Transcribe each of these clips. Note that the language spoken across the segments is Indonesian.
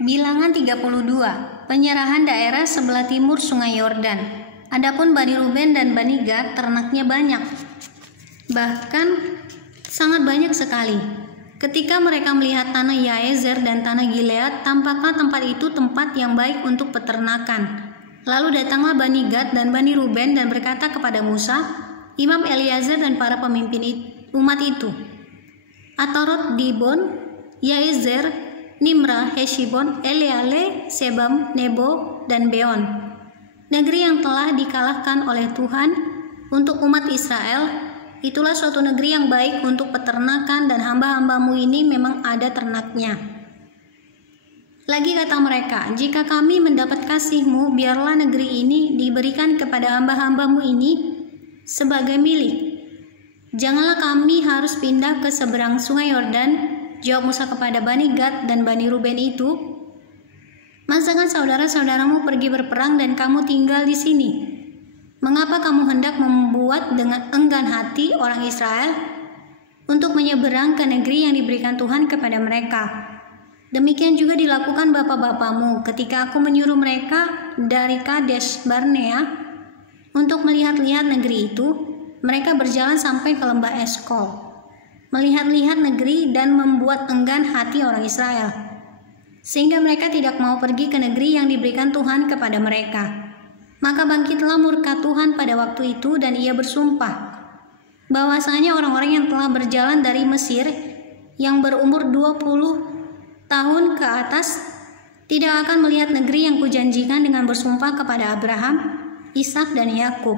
Bilangan 32, penyerahan daerah sebelah timur Sungai Yordan. Adapun Bani Ruben dan Bani Gad, ternaknya banyak, bahkan sangat banyak sekali. Ketika mereka melihat tanah Yaezer dan tanah Gilead, tampaklah tempat itu tempat yang baik untuk peternakan. Lalu datanglah Bani Gad dan Bani Ruben dan berkata kepada Musa, Imam Eleazar dan para pemimpin umat itu, Atarot, Dibon, Yaezer, Nimrah, Heshibon, Eleale, Sebam, Nebo, dan Beon. Negeri yang telah dikalahkan oleh Tuhan untuk umat Israel, itulah suatu negeri yang baik untuk peternakan dan hamba-hambamu ini memang ada ternaknya. Lagi kata mereka, jika kami mendapat kasih-Mu, biarlah negeri ini diberikan kepada hamba-hambamu ini sebagai milik. Janganlah kami harus pindah ke seberang Sungai Yordan. Jawab Musa kepada Bani Gad dan Bani Ruben itu, masakan saudara-saudaramu pergi berperang dan kamu tinggal di sini? Mengapa kamu hendak membuat dengan enggan hati orang Israel untuk menyeberang ke negeri yang diberikan Tuhan kepada mereka? Demikian juga dilakukan bapak-bapakmu ketika aku menyuruh mereka dari Kadesh Barnea untuk melihat-lihat negeri itu. Mereka berjalan sampai ke lembah Eskol, melihat-lihat negeri dan membuat enggan hati orang Israel, sehingga mereka tidak mau pergi ke negeri yang diberikan Tuhan kepada mereka. Maka bangkitlah murka Tuhan pada waktu itu dan ia bersumpah bahwasanya orang-orang yang telah berjalan dari Mesir yang berumur 20 tahun ke atas tidak akan melihat negeri yang kujanjikan dengan bersumpah kepada Abraham, Ishak dan Yakub,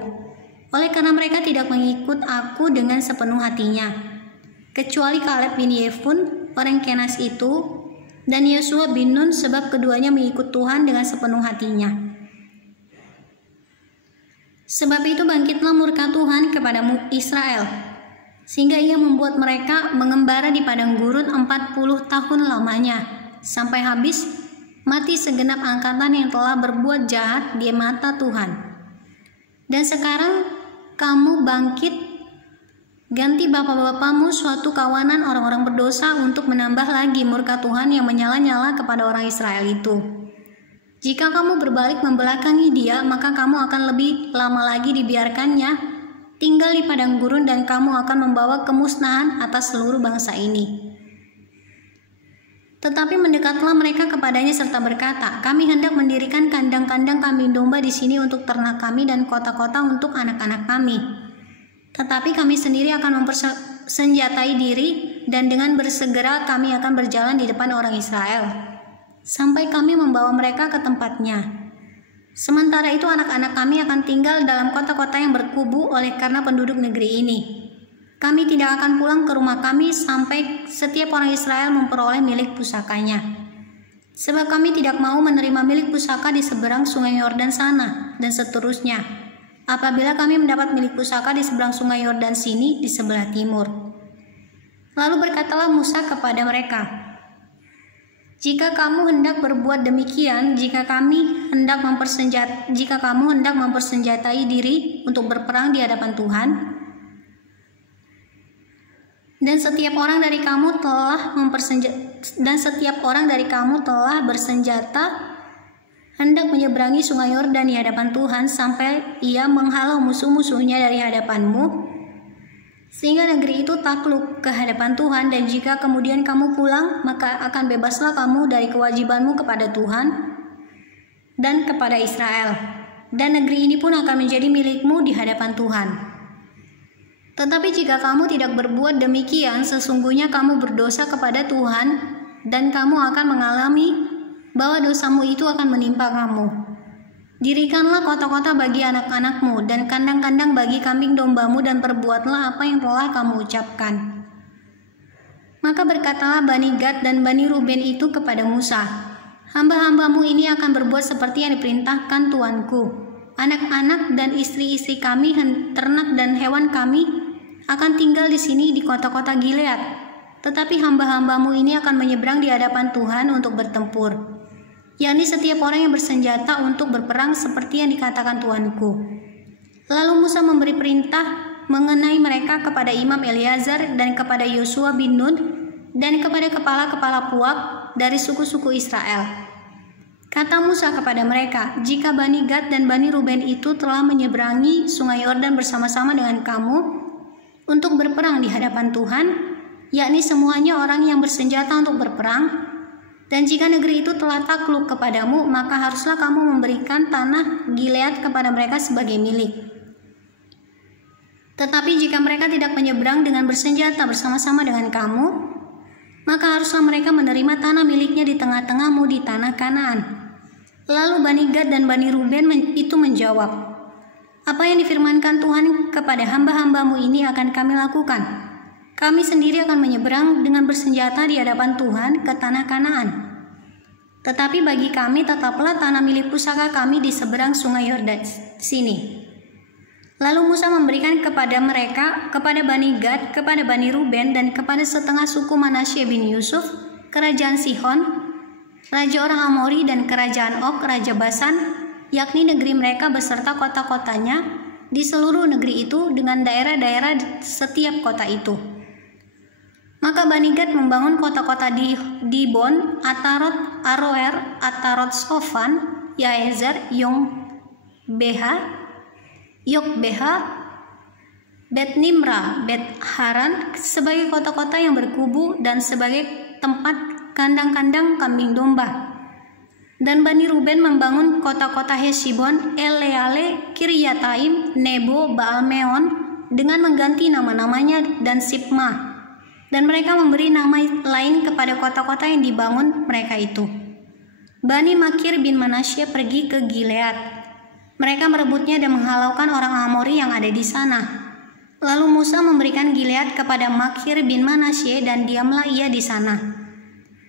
oleh karena mereka tidak mengikut aku dengan sepenuh hatinya, kecuali Kaleb bin Yefun orang Kenas itu dan Yosua bin Nun, sebab keduanya mengikut Tuhan dengan sepenuh hatinya. Sebab itu bangkitlah murka Tuhan kepada Israel, sehingga ia membuat mereka mengembara di padang gurun 40 tahun lamanya, sampai habis mati segenap angkatan yang telah berbuat jahat di mata Tuhan. Dan sekarang kamu bangkit, ganti bapak-bapakmu suatu kawanan orang-orang berdosa untuk menambah lagi murka Tuhan yang menyala-nyala kepada orang Israel itu. Jika kamu berbalik membelakangi dia, maka kamu akan lebih lama lagi dibiarkannya tinggal di padang gurun dan kamu akan membawa kemusnahan atas seluruh bangsa ini. Tetapi mendekatlah mereka kepadanya serta berkata, kami hendak mendirikan kandang-kandang kambing domba di sini untuk ternak kami dan kota-kota untuk anak-anak kami. Tetapi kami sendiri akan mempersenjatai diri dan dengan bersegera kami akan berjalan di depan orang Israel sampai kami membawa mereka ke tempatnya. Sementara itu anak-anak kami akan tinggal dalam kota-kota yang berkubu oleh karena penduduk negeri ini. Kami tidak akan pulang ke rumah kami sampai setiap orang Israel memperoleh milik pusakanya. Sebab kami tidak mau menerima milik pusaka di seberang Sungai Yordan sana dan seterusnya, apabila kami mendapat milik pusaka di seberang Sungai Yordan sini di sebelah timur. Lalu berkatalah Musa kepada mereka, jika kamu hendak berbuat demikian, jika kamu hendak mempersenjatai diri untuk berperang di hadapan Tuhan, dan setiap orang dari kamu telah bersenjata hendak menyeberangi Sungai Yordan di hadapan Tuhan sampai ia menghalau musuh-musuhnya dari hadapanmu, sehingga negeri itu takluk ke hadapan Tuhan, dan jika kemudian kamu pulang, maka akan bebaslah kamu dari kewajibanmu kepada Tuhan dan kepada Israel, dan negeri ini pun akan menjadi milikmu di hadapan Tuhan. Tetapi jika kamu tidak berbuat demikian, sesungguhnya kamu berdosa kepada Tuhan dan kamu akan mengalami bahwa dosamu itu akan menimpa kamu. Dirikanlah kota-kota bagi anak-anakmu dan kandang-kandang bagi kambing dombamu dan perbuatlah apa yang telah kamu ucapkan. Maka berkatalah Bani Gad dan Bani Ruben itu kepada Musa, hamba-hambamu ini akan berbuat seperti yang diperintahkan tuanku. Anak-anak dan istri-istri kami, ternak dan hewan kami akan tinggal di sini di kota-kota Gilead. Tetapi hamba-hambamu ini akan menyeberang di hadapan Tuhan untuk bertempur, yakni setiap orang yang bersenjata untuk berperang seperti yang dikatakan tuanku. Lalu Musa memberi perintah mengenai mereka kepada Imam Eleazar dan kepada Yosua bin Nun dan kepada kepala-kepala puak dari suku-suku Israel. Kata Musa kepada mereka, jika Bani Gad dan Bani Ruben itu telah menyeberangi sungai Yordan bersama-sama dengan kamu untuk berperang di hadapan Tuhan, yakni semuanya orang yang bersenjata untuk berperang, dan jika negeri itu telah takluk kepadamu, maka haruslah kamu memberikan tanah Gilead kepada mereka sebagai milik. Tetapi jika mereka tidak menyeberang dengan bersenjata bersama-sama dengan kamu, maka haruslah mereka menerima tanah miliknya di tengah-tengahmu di tanah Kanaan. Lalu Bani Gad dan Bani Ruben itu menjawab, apa yang difirmankan Tuhan kepada hamba-hambamu ini akan kami lakukan. Kami sendiri akan menyeberang dengan bersenjata di hadapan Tuhan ke tanah Kanaan. Tetapi bagi kami tetaplah tanah milik pusaka kami di seberang sungai Yordan sini. Lalu Musa memberikan kepada mereka, kepada Bani Gad, kepada Bani Ruben, dan kepada setengah suku Manasye bin Yusuf, kerajaan Sihon, raja orang Amori, dan kerajaan Og, raja Basan, yakni negeri mereka beserta kota-kotanya di seluruh negeri itu dengan daerah-daerah setiap kota itu. Maka Bani Gad membangun kota-kota di Dibon, Atarot, Aroer, Atarot Sofan, Yaezer, Yokbeha, Bet Nimra, Bet Haran sebagai kota-kota yang berkubu dan sebagai tempat kandang-kandang kambing domba. Dan Bani Ruben membangun kota-kota Hesibon, Eleale, Kiryataim, Nebo, Baalmeon dengan mengganti nama-namanya dan Sibma. Dan mereka memberi nama lain kepada kota-kota yang dibangun mereka itu. Bani Makir bin Manasye pergi ke Gilead. Mereka merebutnya dan menghalaukan orang Amori yang ada di sana. Lalu Musa memberikan Gilead kepada Makir bin Manasye dan diamlah ia di sana.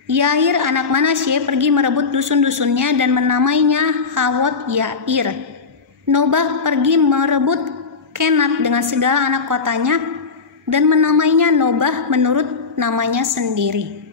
Yair anak Manasye pergi merebut dusun-dusunnya dan menamainya Hawot Yair. Nobah pergi merebut Kenat dengan segala anak kotanya dan menamainya Nobah menurut namanya sendiri.